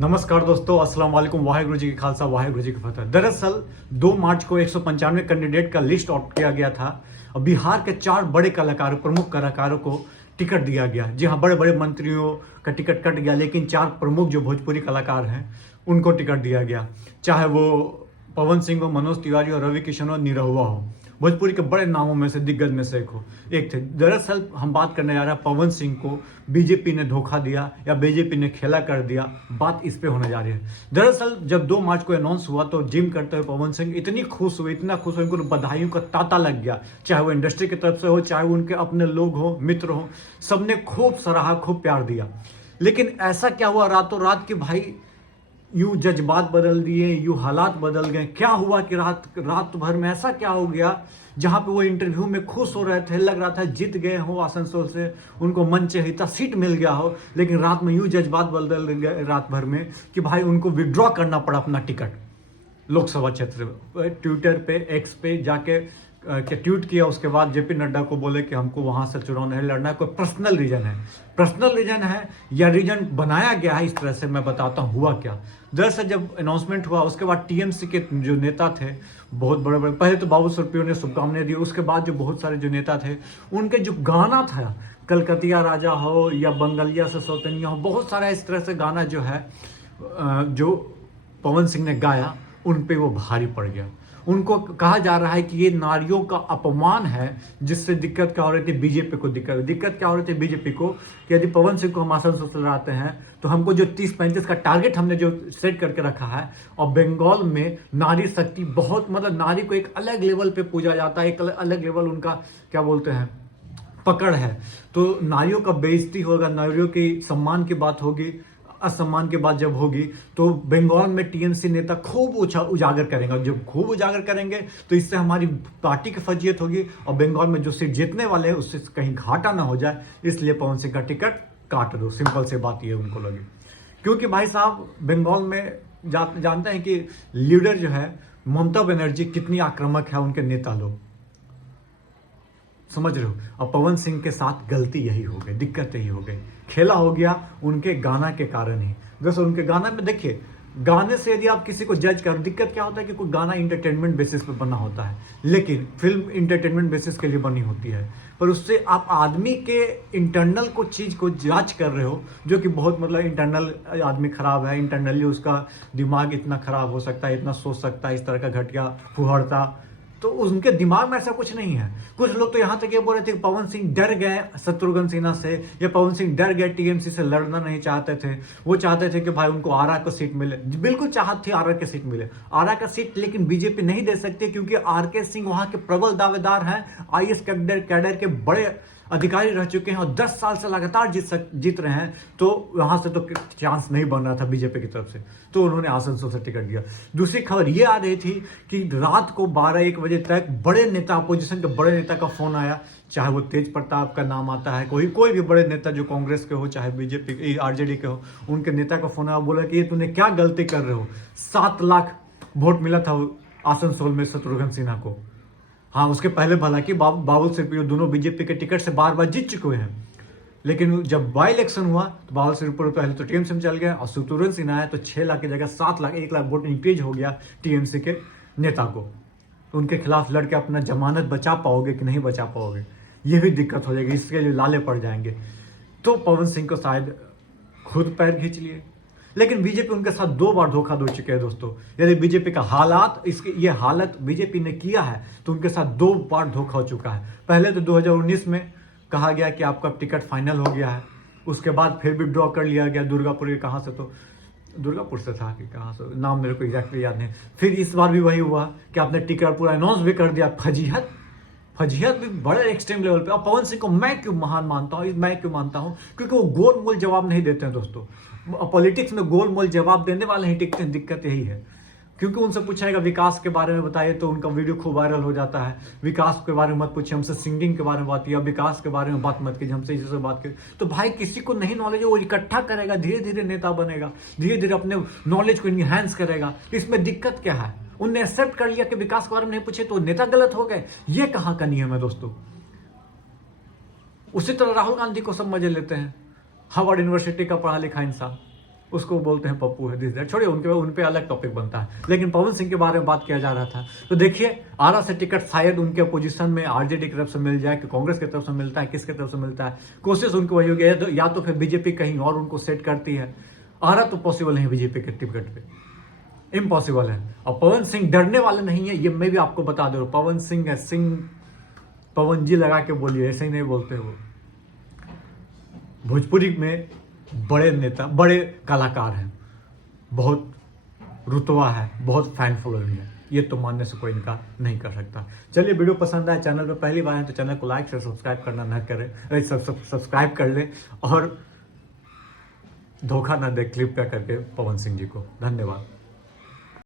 नमस्कार दोस्तों, अस्सलाम वालेकुम। वाहिगुरु जी की खालसा, वाहिगुरु जी की फतह। दरअसल 2 मार्च को 195 कैंडिडेट का लिस्ट आउट किया गया था और बिहार के 4 बड़े कलाकारों, प्रमुख कलाकारों को टिकट दिया गया। जी हाँ, बड़े बड़े मंत्रियों का टिकट कट गया, लेकिन 4 प्रमुख जो भोजपुरी कलाकार हैं उनको टिकट दिया गया। चाहे वो पवन सिंह हो, मनोज तिवारी हो, रवि किशन हो, निरहुआ हो, भोजपुरी के बड़े नामों में से, दिग्गज में से एक थे। दरअसल हम बात करने जा रहे हैं पवन सिंह को बीजेपी ने धोखा दिया या बीजेपी ने खेला कर दिया, बात इस पे होने जा रही है। दरअसल जब 2 मार्च को अनाउंस हुआ तो जिम करते हुए पवन सिंह इतनी खुश हुए, इतना खुश हुए, उनको बधाइयों का तांता लग गया। चाहे वो इंडस्ट्री की तरफ से हो, चाहे वो उनके अपने लोग हो, मित्र हो, सबने खूब सराहा, खूब प्यार दिया। लेकिन ऐसा क्या हुआ रातों रात कि भाई यूं जज्बात बदल दिए, यूं हालात बदल गए। क्या हुआ कि रात भर में ऐसा क्या हो गया, जहां पे वो इंटरव्यू में खुश हो रहे थे, लग रहा था जीत गए हो आसनसोल से, उनको मन चाहिए सीट मिल गया हो, लेकिन रात में यूं जज्बात बदल गए रात भर में कि भाई उनको विड्रॉ करना पड़ा अपना टिकट लोकसभा क्षेत्र पे। ट्विटर पे, एक्स पे जाके ट्वीट किया। उसके बाद जेपी नड्डा को बोले कि हमको वहां से चुनाव नहीं लड़ना है, कोई पर्सनल रीजन है। पर्सनल रीजन है या रीजन बनाया गया है, इस तरह से मैं बताता हूँ हुआ क्या। दरअसल जब अनाउंसमेंट हुआ उसके बाद टीएमसी के जो नेता थे, बहुत बड़े बड़े, पहले तो बाबू सुप्रियो ने शुभकामनाएं दी, उसके बाद जो बहुत सारे जो नेता थे उनके जो गाना था, कलकतिया राजा हो या बंगलिया से सौतनिया हो, बहुत सारा इस तरह से गाना जो है जो पवन सिंह ने गाया, उन पे वो भारी पड़ गया। उनको कहा जा रहा है कि ये नारियों का अपमान है, जिससे दिक्कत क्या हो रही थी बीजेपी को। दिक्कत क्या हो रही थी बीजेपी को कि यदि पवन सिंह को हम आसनसोल से लड़ाते हैं तो हमको जो 30-35 का टारगेट हमने जो सेट करके रखा है, और बंगाल में नारी शक्ति बहुत, मतलब नारी को एक अलग लेवल पे पूजा जाता है, एक अलग लेवल उनका क्या बोलते हैं पकड़ है। तो नारियों का बेइज्जती होगा, नारियों की सम्मान की बात होगी, असम्मान की बात जब होगी तो बंगाल में टीएमसी नेता खूब उजागर करेंगे। जब खूब उजागर करेंगे तो इससे हमारी पार्टी की फजीयत होगी और बंगाल में जो सीट जीतने वाले हैं उससे कहीं घाटा ना हो जाए, इसलिए पवन सिंह का टिकट काट दो। सिंपल सी बात ये उनको लगी, क्योंकि भाई साहब बंगाल में जानते हैं कि लीडर जो है ममता बनर्जी कितनी आक्रामक है, उनके नेता लोग, समझ रहे हो। और पवन सिंह के साथ गलती यही हो गई, दिक्कत यही हो गई, खेला हो गया उनके गाना के कारण ही। जैसे उनके गाना में देखिए, गाने से यदि आप किसी को जज करो, दिक्कत क्या होता है कि कोई गाना इंटरटेनमेंट बेसिस पे बना होता है, लेकिन फिल्म इंटरटेनमेंट बेसिस के लिए बनी होती है, पर उससे आप आदमी के इंटरनल को चीज को जांच कर रहे हो, जो कि बहुत, मतलब इंटरनल आदमी खराब है, इंटरनली उसका दिमाग इतना खराब हो सकता है, इतना सोच सकता है, इस तरह का घटिया फुहड़ता, तो उनके दिमाग में ऐसा कुछ नहीं है। कुछ लोग तो यहां तक ये बोल रहे थे कि पवन सिंह डर गए शत्रुघ्न सिन्हा से, या पवन सिंह डर गए टीएमसी से, लड़ना नहीं चाहते थे। वो चाहते थे कि भाई उनको आरा का सीट मिले, बिल्कुल चाहत थी आरा की सीट मिले, आरा का सीट, लेकिन बीजेपी नहीं दे सकती क्योंकि आरके सिंह वहां के प्रबल दावेदार हैं, आईएएस कैडर के बड़े अधिकारी रह चुके हैं और 10 साल से लगातार जीत रहे हैं, तो वहां से तो चांस नहीं बन रहा था बीजेपी की तरफ से, तो उन्होंने आसनसोल से टिकट दिया। दूसरी खबर ये आ रही थी कि रात को 12-1 बजे तक बड़े नेता, अपोजिशन के बड़े नेता का फोन आया, चाहे वो तेज प्रताप का नाम आता है, कोई भी बड़े नेता जो कांग्रेस के हो, चाहे बीजेपी आरजेडी के हो, उनके नेता का फोन आया, बोला कि ये तूने क्या गलती कर रहे हो। 7 लाख वोट मिला था आसनसोल में शत्रुघ्न सिन्हा को। हाँ, उसके पहले भला कि बाबुल सुप्रियो दोनों बीजेपी के टिकट से बार जीत चुके हैं, लेकिन जब बाई इलेक्शन हुआ तो बाबुल सुप्रियो पहले तो टीएमसी में चल गया और शत्रुघ्न सिन्हा आया तो 6 लाख की जगह 7 लाख, 1 लाख वोट इंक्रीज हो गया टीएमसी के नेता को। तो उनके खिलाफ लड़के अपना जमानत बचा पाओगे कि नहीं बचा पाओगे, ये भी दिक्कत हो जाएगी, इसके लिए लाले पड़ जाएंगे। तो पवन सिंह को शायद खुद पैर खींच लिए, लेकिन बीजेपी उनके साथ 2 बार धोखा दे चुके हैं दोस्तों। यदि बीजेपी का हालात, इसकी ये हालत बीजेपी ने किया है तो उनके साथ 2 बार धोखा हो चुका है। पहले तो 2019 में कहा गया कि आपका टिकट फाइनल हो गया है, उसके बाद फिर भी ड्रॉ कर लिया गया, दुर्गापुर के कहाँ से, तो दुर्गापुर से था कि कहाँ से, नाम मेरे को एग्जैक्टली याद नहीं। फिर इस बार भी वही हुआ कि आपने टिकट पूरा अनाउंस भी कर दिया। फजीहत भी बड़े एक्सट्रीम लेवल पे। और पवन सिंह को मैं क्यों महान मानता हूँ, क्योंकि वो गोल मोल जवाब नहीं देते हैं दोस्तों। पॉलिटिक्स में गोल मोल जवाब देने वाले ही टिकते हैं, दिक्कत यही है। क्योंकि उनसे पूछाएगा विकास के बारे में बताइए तो उनका वीडियो खूब वायरल हो जाता है। विकास के बारे में मत पूछिए हमसे, सिंगिंग के बारे में बात, या विकास के बारे में बात मत कीजिए हमसे, इसी से बात कीजिए। तो भाई किसी को नहीं नॉलेज है, वो इकट्ठा करेगा, धीरे धीरे नेता बनेगा, धीरे धीरे अपने नॉलेज को इनहेंस करेगा। इसमें दिक्कत क्या है, उनने एक्सेप्ट कर लिया कि विकास के बारे में नहीं पूछे तो नेता गलत हो गए। ये कहाँ का नियम है दोस्तों। उसी तरह राहुल गांधी को सब मजे लेते हैं, हार्वर्ड यूनिवर्सिटी का पढ़ा लिखा इंसान, उसको बोलते हैं पप्पू है, दिस दैट, छोड़िए उन पे अलग टॉपिक बनता है। लेकिन पवन सिंह के बारे में बात किया जा रहा था, तो देखिए आरा से टिकट शायद उनके अपोजिशन में आरजेडी की तरफ से मिल जाए, कि कांग्रेस की तरफ से मिलता है, किसकी तरफ से मिलता है, कोशिश उनकी वही होगी, या तो फिर बीजेपी कहीं और उनको सेट करती है। आरा तो पॉसिबल नहीं बीजेपी के टिकट पे, इम्पॉसिबल है। और पवन सिंह डरने वाले नहीं है, ये मैं भी आपको बता दे रहा हूँ। पवन सिंह है, सिंह पवन जी लगा के बोलिए, ऐसे ही नहीं बोलते वो। भोजपुरी में बड़े नेता, बड़े कलाकार हैं, बहुत रुतबा है, बहुत फैन फॉलोइंग है, ये तो मानने से कोई इनका नहीं कर सकता। चलिए, वीडियो पसंद आए, चैनल पे पहली बार है तो चैनल को लाइक शेयर सब्सक्राइब करना ना करें, सब्सक्राइब कर ले और धोखा ना दे क्लिप पे करके पवन सिंह जी को। धन्यवाद।